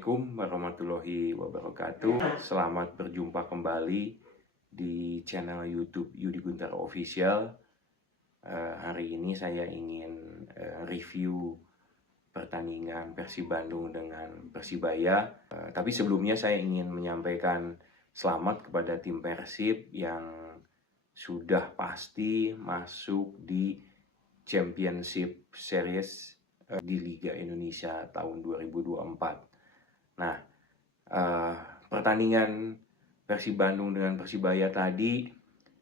Assalamualaikum warahmatullahi wabarakatuh. Selamat berjumpa kembali di channel YouTube Yudi Guntara Official. Hari ini saya ingin review pertandingan Persib Bandung dengan Persibaya. Tapi sebelumnya saya ingin menyampaikan selamat kepada tim Persib yang sudah pasti masuk di Championship Series di Liga Indonesia tahun 2024. Nah, pertandingan Persib Bandung dengan Persibaya tadi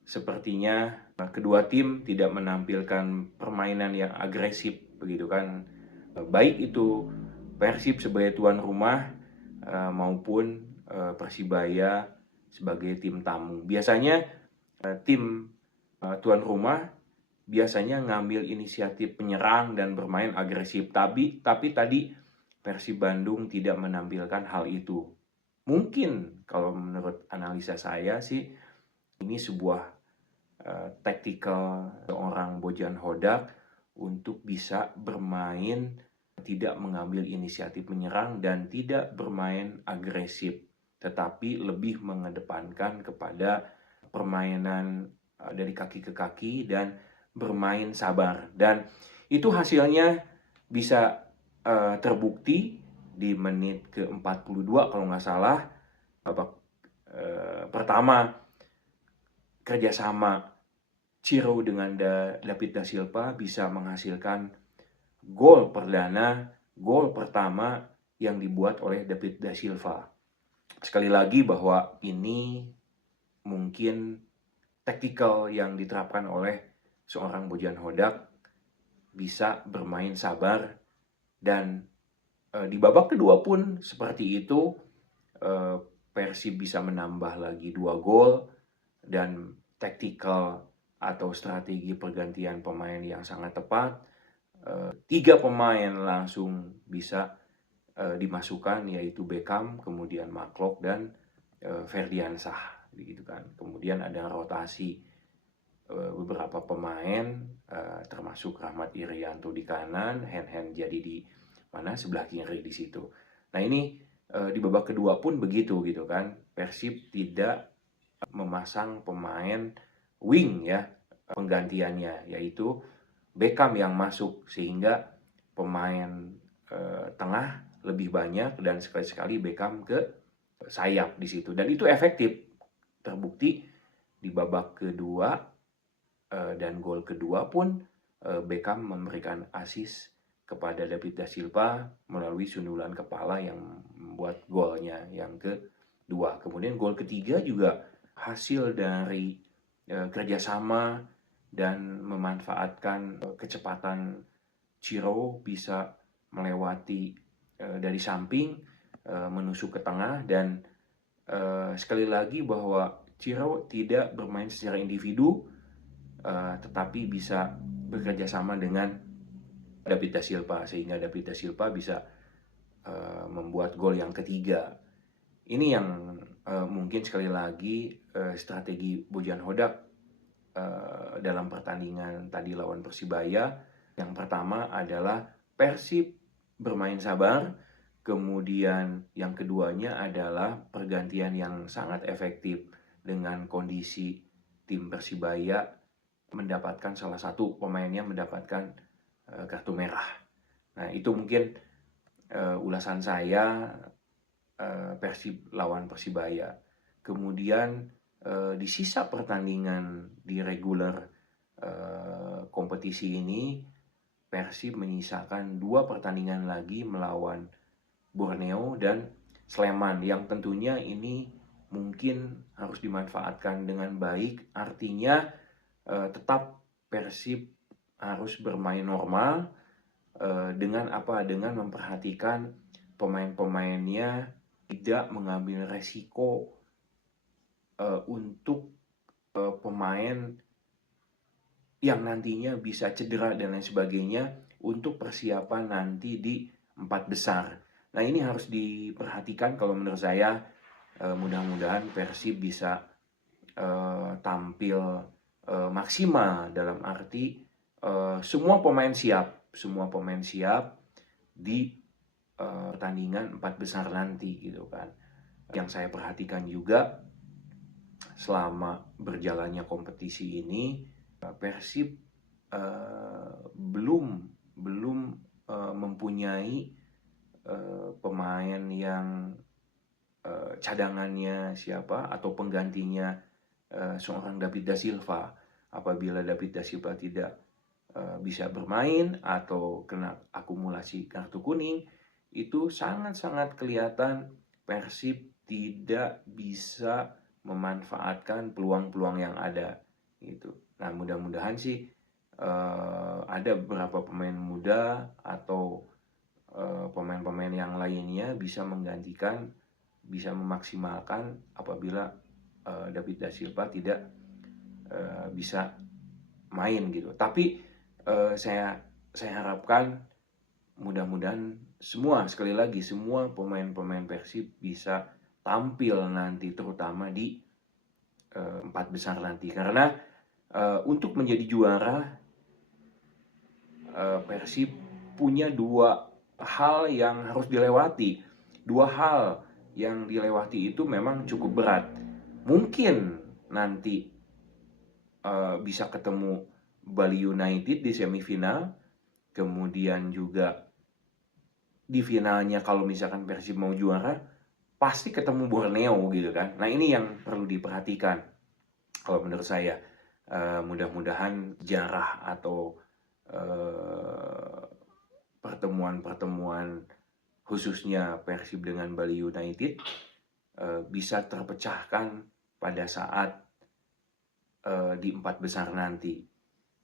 sepertinya kedua tim tidak menampilkan permainan yang agresif, begitu kan? Baik itu Persib sebagai tuan rumah maupun Persibaya sebagai tim tamu. Biasanya tim tuan rumah biasanya ngambil inisiatif penyerang dan bermain agresif. Tapi tadi Persib Bandung tidak menampilkan hal itu. Mungkin kalau menurut analisa saya sih ini sebuah tactical seorang Bojan Hodak untuk bisa bermain tidak mengambil inisiatif menyerang dan tidak bermain agresif, tetapi lebih mengedepankan kepada permainan dari kaki ke kaki dan bermain sabar. Dan itu hasilnya bisa terbukti di menit ke-42 kalau nggak salah. Babak pertama kerjasama Ciro dengan David da Silva bisa menghasilkan gol perdana, gol pertama yang dibuat oleh David da Silva. Sekali lagi bahwa ini mungkin taktikal yang diterapkan oleh seorang Bojan Hodak, bisa bermain sabar, dan di babak kedua pun seperti itu. Persib bisa menambah lagi 2 gol dan taktikal atau strategi pergantian pemain yang sangat tepat. 3 pemain langsung bisa dimasukkan, yaitu Beckham, kemudian Mark dan Ferdiansah, begitu kan. Kemudian ada rotasi beberapa pemain, termasuk Rahmat Irianto di kanan, Hen jadi di sebelah kiri di situ. Nah ini di babak kedua pun begitu gitu kan. Persib tidak memasang pemain wing ya penggantiannya, yaitu Beckham yang masuk, sehingga pemain tengah lebih banyak dan sekali-sekali Beckham ke sayap di situ, dan itu efektif, terbukti di babak kedua. Dan gol kedua pun Beckham memberikan assist kepada David da Silva melalui sundulan kepala yang membuat golnya yang kedua. Kemudian gol ketiga juga hasil dari kerjasama dan memanfaatkan kecepatan Ciro bisa melewati dari samping menusuk ke tengah. Dan sekali lagi bahwa Ciro tidak bermain secara individu, tetapi bisa bekerja sama dengan David da Silva, sehingga David da Silva bisa membuat gol yang ketiga. Ini yang mungkin sekali lagi strategi Bojan Hodak dalam pertandingan tadi lawan Persibaya. Yang pertama adalah Persib bermain sabar, kemudian yang keduanya adalah pergantian yang sangat efektif dengan kondisi tim Persibaya mendapatkan salah satu pemainnya mendapatkan kartu merah. Nah itu mungkin ulasan saya Persib lawan Persibaya. Kemudian di sisa pertandingan di regular kompetisi ini, Persib menyisakan 2 pertandingan lagi melawan Borneo dan Sleman, yang tentunya ini mungkin harus dimanfaatkan dengan baik. Artinya tetap Persib harus bermain normal dengan apa? Dengan memperhatikan pemain-pemainnya tidak mengambil resiko untuk pemain yang nantinya bisa cedera dan lain sebagainya untuk persiapan nanti di 4 besar. Nah ini harus diperhatikan kalau menurut saya. Mudah-mudahan Persib bisa tampil maksimal, dalam arti semua pemain siap di pertandingan 4 besar nanti gitu kan. Yang saya perhatikan juga selama berjalannya kompetisi ini, Persib belum mempunyai pemain yang cadangannya siapa atau penggantinya seorang David da Silva. Apabila David da Silva tidak bisa bermain atau kena akumulasi kartu kuning, itu sangat-sangat kelihatan Persib tidak bisa memanfaatkan peluang-peluang yang ada gitu. Nah, mudah-mudahan sih ada beberapa pemain muda atau pemain-pemain yang lainnya bisa menggantikan, bisa memaksimalkan apabila David da Silva tidak bisa main gitu. Tapi saya harapkan mudah-mudahan sekali lagi semua pemain-pemain Persib bisa tampil nanti, terutama di 4 besar nanti, karena untuk menjadi juara Persib punya 2 hal yang harus dilewati. 2 hal yang dilewati itu memang cukup berat. Mungkin nanti bisa ketemu Bali United di semifinal, kemudian juga di finalnya kalau misalkan Persib mau juara, pasti ketemu Borneo gitu kan. Nah, ini yang perlu diperhatikan kalau menurut saya. Mudah-mudahan jarah atau pertemuan-pertemuan khususnya Persib dengan Bali United bisa terpecahkan pada saat di 4 besar nanti,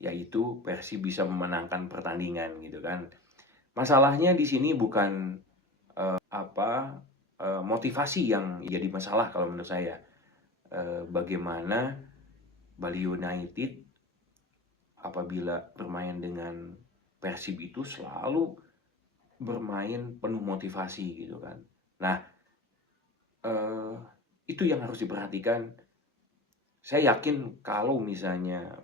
yaitu Persib bisa memenangkan pertandingan gitu kan. Masalahnya di sini bukan motivasi yang jadi masalah kalau menurut saya. Bagaimana Bali United apabila bermain dengan Persib itu selalu bermain penuh motivasi gitu kan. Nah, itu yang harus diperhatikan. Saya yakin kalau misalnya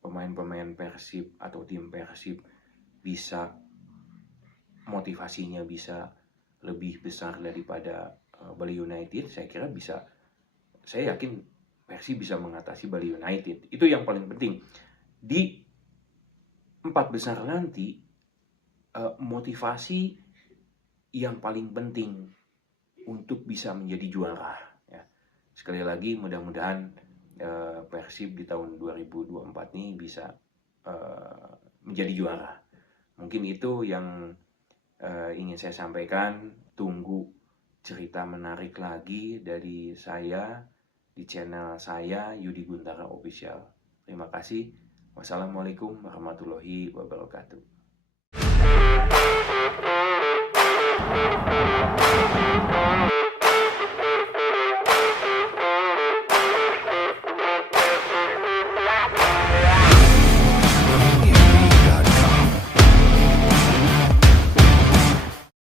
pemain-pemain Persib atau tim Persib bisa motivasinya bisa lebih besar daripada Bali United, saya yakin Persib bisa mengatasi Bali United. Itu yang paling penting. Di 4 besar nanti, motivasi yang paling penting untuk bisa menjadi juara. Ya. Sekali lagi, mudah-mudahan Persib di tahun 2024 ini bisa menjadi juara. Mungkin itu yang ingin saya sampaikan. Tunggu cerita menarik lagi dari saya di channel saya, Yudi Guntara Official. Terima kasih. Wassalamualaikum warahmatullahi wabarakatuh.